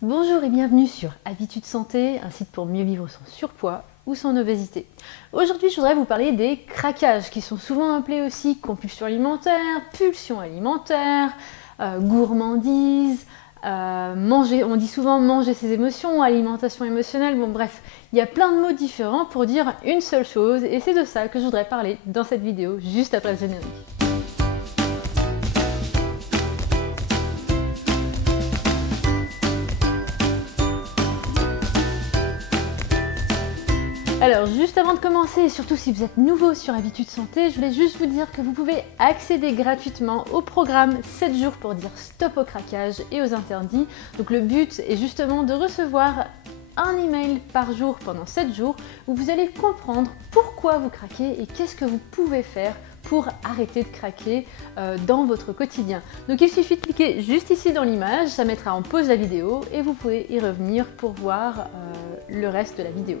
Bonjour et bienvenue sur Habitudes Santé, un site pour mieux vivre sans surpoids ou sans obésité. Aujourd'hui, je voudrais vous parler des craquages, qui sont souvent appelés aussi compulsion alimentaire, pulsion alimentaire, gourmandise, manger, on dit souvent manger ses émotions, alimentation émotionnelle, bon bref, il y a plein de mots différents pour dire une seule chose et c'est de ça que je voudrais parler dans cette vidéo, juste après le générique. Alors juste avant de commencer, et surtout si vous êtes nouveau sur Habitudes Santé, je voulais juste vous dire que vous pouvez accéder gratuitement au programme 7 jours pour dire stop au craquage et aux interdits. Donc le but est justement de recevoir un email par jour pendant 7 jours où vous allez comprendre pourquoi vous craquez et qu'est-ce que vous pouvez faire pour arrêter de craquer dans votre quotidien. Donc il suffit de cliquer juste ici dans l'image, ça mettra en pause la vidéo et vous pouvez y revenir pour voir le reste de la vidéo.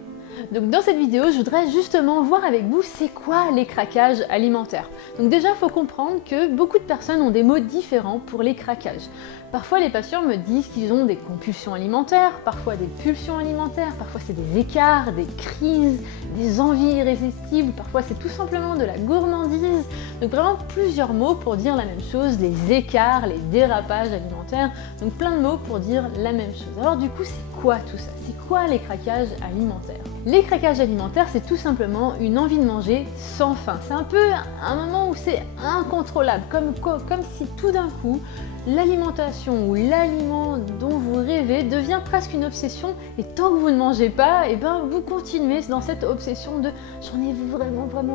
Donc dans cette vidéo, je voudrais justement voir avec vous c'est quoi les craquages alimentaires. Donc déjà, il faut comprendre que beaucoup de personnes ont des mots différents pour les craquages. Parfois, les patients me disent qu'ils ont des compulsions alimentaires, parfois des pulsions alimentaires, parfois c'est des écarts, des crises, des envies irrésistibles, parfois c'est tout simplement de la gourmandise. Donc vraiment plusieurs mots pour dire la même chose, les écarts, les dérapages alimentaires, donc plein de mots pour dire la même chose. Alors du coup, c'est quoi tout ça? C'est quoi les craquages alimentaires? Les craquages alimentaires, c'est tout simplement une envie de manger sans fin. C'est un peu un moment où c'est incontrôlable, comme si tout d'un coup, l'alimentation ou l'aliment dont vous rêvez devient presque une obsession et tant que vous ne mangez pas, et ben vous continuez dans cette obsession de j'en ai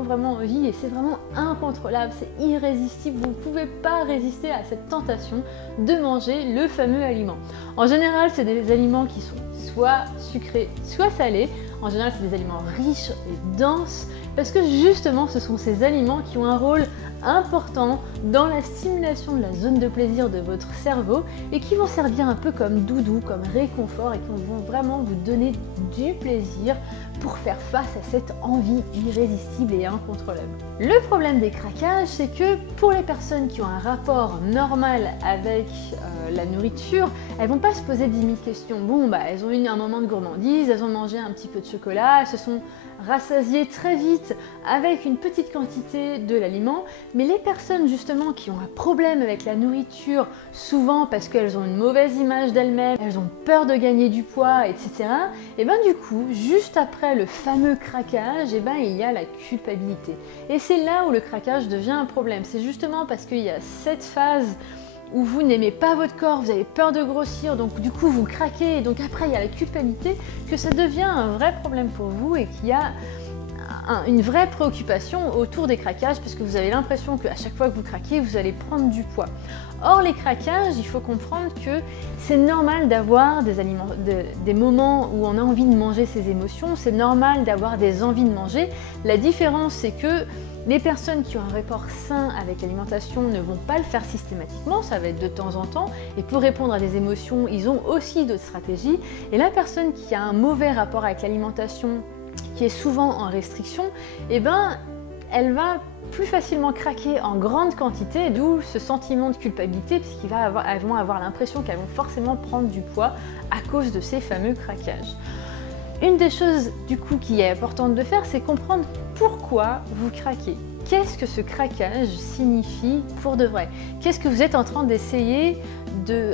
vraiment envie et c'est vraiment incontrôlable, c'est irrésistible, vous ne pouvez pas résister à cette tentation de manger le fameux aliment. En général, c'est des aliments qui sont soit sucrés, soit salés. En général, c'est des aliments riches et denses parce que justement, ce sont ces aliments qui ont un rôle important dans la stimulation de la zone de plaisir de votre cerveau et qui vont servir un peu comme doudou, comme réconfort et qui vont vraiment vous donner du plaisir pour faire face à cette envie irrésistible et incontrôlable. Le problème des craquages, c'est que pour les personnes qui ont un rapport normal avec la nourriture, elles vont pas se poser 10 000 questions. Bon, elles ont eu un moment de gourmandise, elles ont mangé un petit peu de chocolat, elles se sont rassasiées très vite avec une petite quantité de l'aliment, mais les personnes justement qui ont un problème avec la nourriture, souvent parce qu'elles ont une mauvaise image d'elles-mêmes, elles ont peur de gagner du poids, etc. Et ben du coup, juste après le fameux craquage, et ben il y a la culpabilité. Et c'est là où le craquage devient un problème. C'est justement parce qu'il y a cette phase où vous n'aimez pas votre corps, vous avez peur de grossir, donc du coup vous craquez, et donc après il y a la culpabilité, que ça devient un vrai problème pour vous et qu'il y a une vraie préoccupation autour des craquages parce que vous avez l'impression qu'à chaque fois que vous craquez, vous allez prendre du poids. Or les craquages, il faut comprendre que c'est normal d'avoir des moments où on a envie de manger ses émotions, c'est normal d'avoir des envies de manger. La différence, c'est que les personnes qui ont un rapport sain avec l'alimentation ne vont pas le faire systématiquement, ça va être de temps en temps. Et pour répondre à des émotions, ils ont aussi d'autres stratégies. Et la personne qui a un mauvais rapport avec l'alimentation, qui est souvent en restriction, eh ben, elle va plus facilement craquer en grande quantité, d'où ce sentiment de culpabilité, puisqu'elles vont avoir l'impression qu'elles vont forcément prendre du poids à cause de ces fameux craquages. Une des choses du coup qui est importante de faire, c'est comprendre pourquoi vous craquez. Qu'est-ce que ce craquage signifie pour de vrai? Qu'est-ce que vous êtes en train d'essayer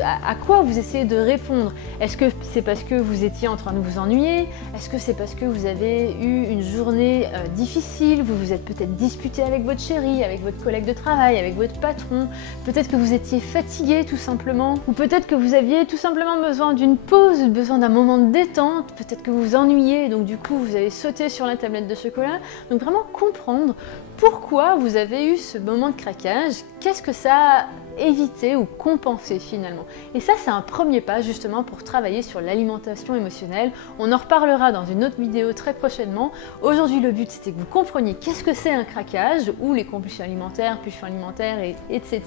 à quoi vous essayez de répondre? Est-ce que c'est parce que vous étiez en train de vous ennuyer? Est-ce que c'est parce que vous avez eu une journée difficile? Vous vous êtes peut-être disputé avec votre chéri, avec votre collègue de travail, avec votre patron? Peut-être que vous étiez fatigué tout simplement? Ou peut-être que vous aviez tout simplement besoin d'une pause, besoin d'un moment de détente? Peut-être que vous vous ennuyez, donc du coup vous avez sauté sur la tablette de chocolat. Donc vraiment comprendre pourquoi vous avez eu ce moment de craquage, qu'est-ce que ça a évité ou compensé finalement. Et ça, c'est un premier pas justement pour travailler sur l'alimentation émotionnelle. On en reparlera dans une autre vidéo très prochainement. Aujourd'hui, le but, c'était que vous compreniez qu'est-ce que c'est un craquage ou les compulsions alimentaires, pulsions alimentaires, etc.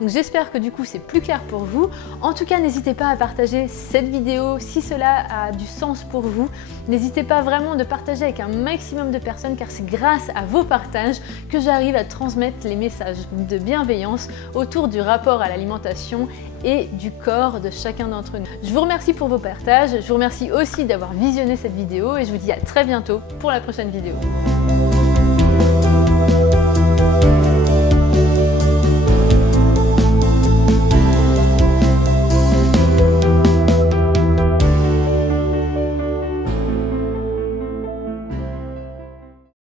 Donc j'espère que du coup, c'est plus clair pour vous. En tout cas, n'hésitez pas à partager cette vidéo si cela a du sens pour vous. N'hésitez pas vraiment de partager avec un maximum de personnes car c'est grâce à vos partages que j'arrive à transmettre les messages de bienveillance autour du du rapport à l'alimentation et du corps de chacun d'entre nous. Je vous remercie pour vos partages, je vous remercie aussi d'avoir visionné cette vidéo et je vous dis à très bientôt pour la prochaine vidéo.